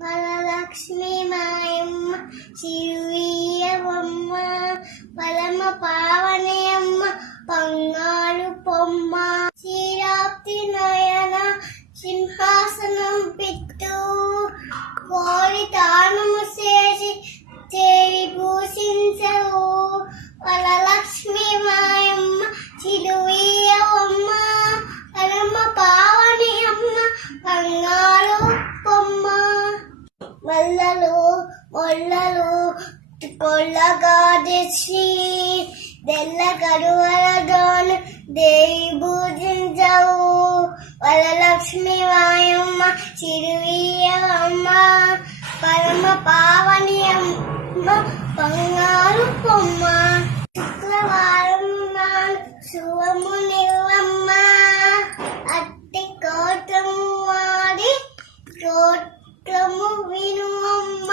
వరలక్ష్మి మాయమ్మ చిరువీయవమ్మ పరమ పావనయమ్మ బంగారు బొమ్మ శ్రీరాప్తి నయన సింహాసనం పెట్టు కోరి తానము చేసి దేవి భూషించవు వరలక్ష్మి మాయమ్మ చిరువీయవమ్మ పరమ పావనయమ్మ బంగారు బొమ్మ మల్లలు మొల్లలు కొల్లగా తెచ్చి తెల్ల కరువలతోను దేవి పూజించవు వరలక్ష్మి మాయమ్మ చిరువీయవమ్మ పరమ పావనయమ్మ బంగారు బొమ్మ శుక్రవారం నాడు శుభము నివ్వమ్మ అట్టి కోటము వాడి కోటము వినువమ్మ